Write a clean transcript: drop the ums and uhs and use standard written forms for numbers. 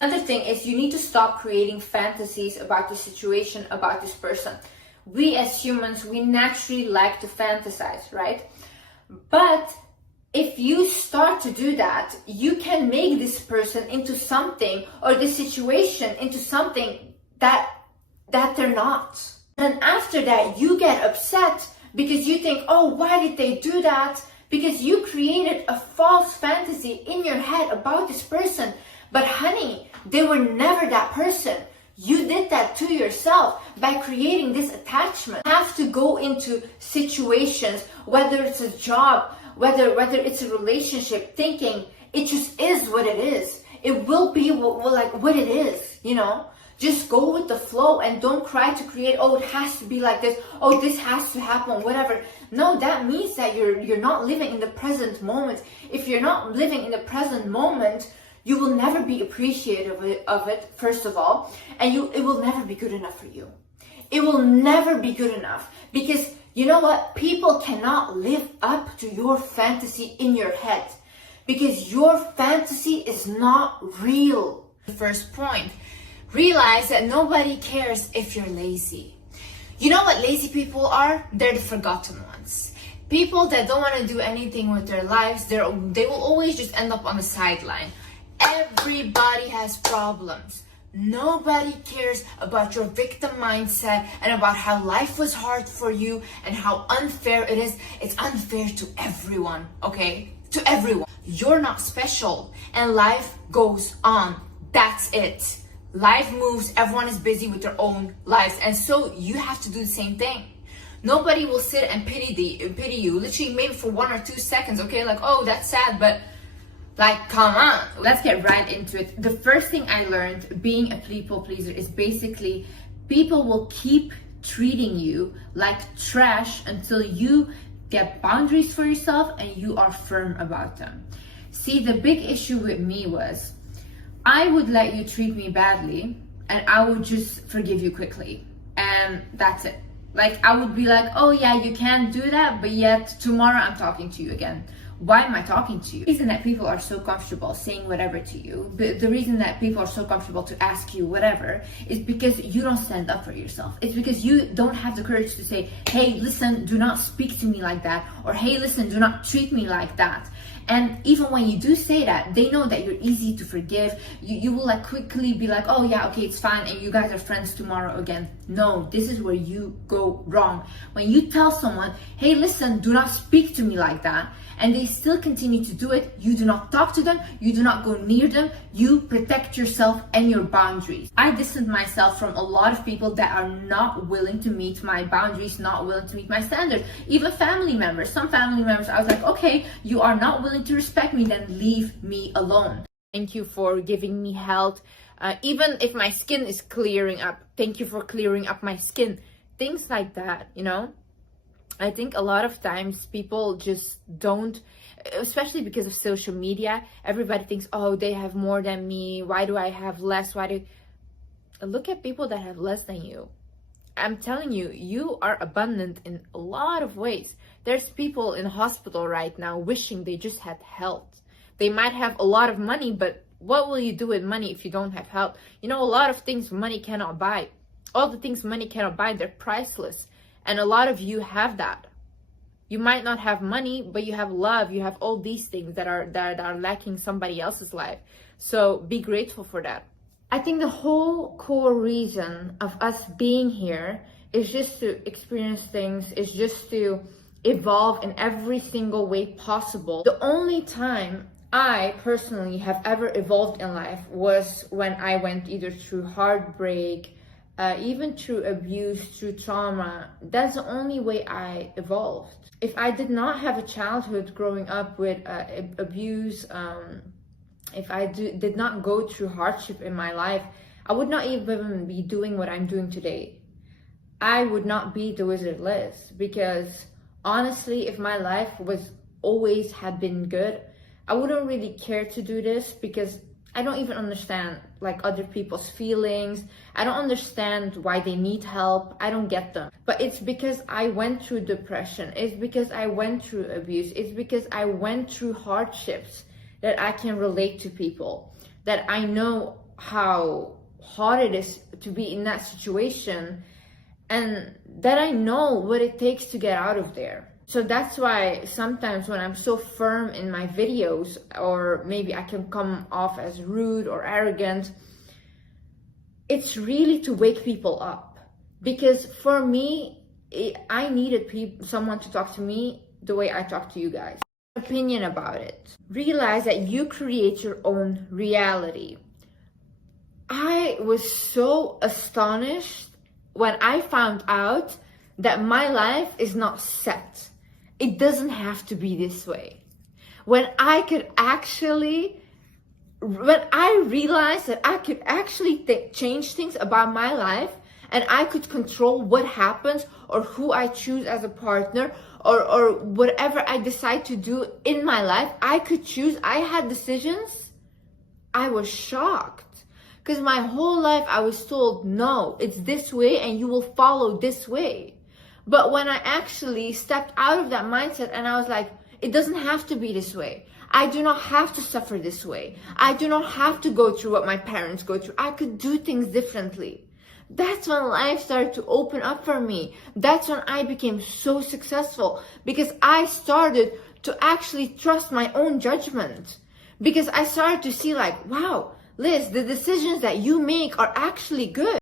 Another thing is you need to stop creating fantasies about the situation, about this person. We as humans, we naturally like to fantasize, right? But if you start to do that, you can make this person into something, or this situation into something that they're not. And after that, you get upset because you think, oh, why did they do that? Because you created a false fantasy in your head about this person. But honey, they were never that person. You did that to yourself by creating this attachment. You have to go into situations, whether it's a job, whether it's a relationship, thinking it just is what it is. It will be what it is, you know? Just go with the flow and don't try to create, oh, it has to be like this, oh, this has to happen, whatever. No, that means that you're not living in the present moment. If you're not living in the present moment, you will never be appreciative of it, first of all, and it will never be good enough for you. It will never be good enough, because you know what? People cannot live up to your fantasy in your head, because your fantasy is not real. First point, realize that nobody cares if you're lazy. You know what lazy people are? They're the forgotten ones. People that don't want to do anything with their lives, they will always just end up on the sideline. Everybody has problems. Nobody cares about your victim mindset and about how life was hard for you and how unfair it is. It's unfair to everyone, okay? To everyone. You're not special, and life goes on. That's it. Life moves, everyone is busy with their own lives, and so you have to do the same thing. Nobody will sit and pity you, literally maybe for 1 or 2 seconds, okay? Like, oh, that's sad, but like, come on. Let's get right into it. The first thing I learned being a people pleaser is basically people will keep treating you like trash until you get boundaries for yourself and you are firm about them. See, the big issue with me was I would let you treat me badly and I would just forgive you quickly. And that's it. Like, I would be like, oh yeah, you can't do that, but yet tomorrow I'm talking to you again. Why am I talking to you? The reason that people are so comfortable saying whatever to you, the reason that people are so comfortable to ask you whatever, is because you don't stand up for yourself. It's because you don't have the courage to say, hey, listen, do not speak to me like that, or hey, listen, do not treat me like that. And even when you do say that, they know that you're easy to forgive. You will like quickly be like, oh yeah, okay, it's fine, and you guys are friends tomorrow again. No, this is where you go wrong. When you tell someone, hey, listen, do not speak to me like that, and they still continue to do it, you do not talk to them, you do not go near them, you protect yourself and your boundaries. I distanced myself from a lot of people that are not willing to meet my boundaries, not willing to meet my standards. Even family members. Some family members, I was like, okay, you are not willing to respect me, then leave me alone. Thank you for giving me health. Even if my skin is clearing up, thank you for clearing up my skin. Things like that, you know? I think a lot of times people just don't, especially because of social media, everybody thinks, oh, they have more than me. Why do I have less? Look at people that have less than you. I'm telling you, you are abundant in a lot of ways. There's people in hospital right now wishing they just had health. They might have a lot of money, but what will you do with money if you don't have health? You know, a lot of things money cannot buy. All the things money cannot buy, they're priceless. And a lot of you have that. You might not have money, but you have love. You have all these things that are lacking somebody else's life. So be grateful for that. I think the whole core reason of us being here is just to experience things, is just to evolve in every single way possible. The only time I personally have ever evolved in life was when I went either through heartbreak, even through abuse, through trauma. That's the only way I evolved. If I did not have a childhood growing up with abuse, if I did not go through hardship in my life, I would not even be doing what I'm doing today. I would not be the Wizard Liz, because honestly, if my life had been good, I wouldn't really care to do this, because I don't even understand like other people's feelings. I don't understand why they need help. I don't get them. But it's because I went through depression. It's because I went through abuse. It's because I went through hardships that I can relate to people, that I know how hard it is to be in that situation, and that I know what it takes to get out of there. So that's why sometimes when I'm so firm in my videos, or maybe I can come off as rude or arrogant, it's really to wake people up. Because for me, I needed someone to talk to me the way I talk to you guys. Opinion about it. Realize that you create your own reality. I was so astonished when I found out that my life is not set. It doesn't have to be this way. When I realized that I could actually change things about my life, and I could control what happens or who I choose as a partner, or whatever I decide to do in my life, I could choose. I had decisions. I was shocked. Because my whole life I was told, no, it's this way and you will follow this way. But when I actually stepped out of that mindset and I was like, it doesn't have to be this way. I do not have to suffer this way. I do not have to go through what my parents go through. I could do things differently. That's when life started to open up for me. That's when I became so successful, because I started to actually trust my own judgment. Because I started to see like, wow, Liz, the decisions that you make are actually good.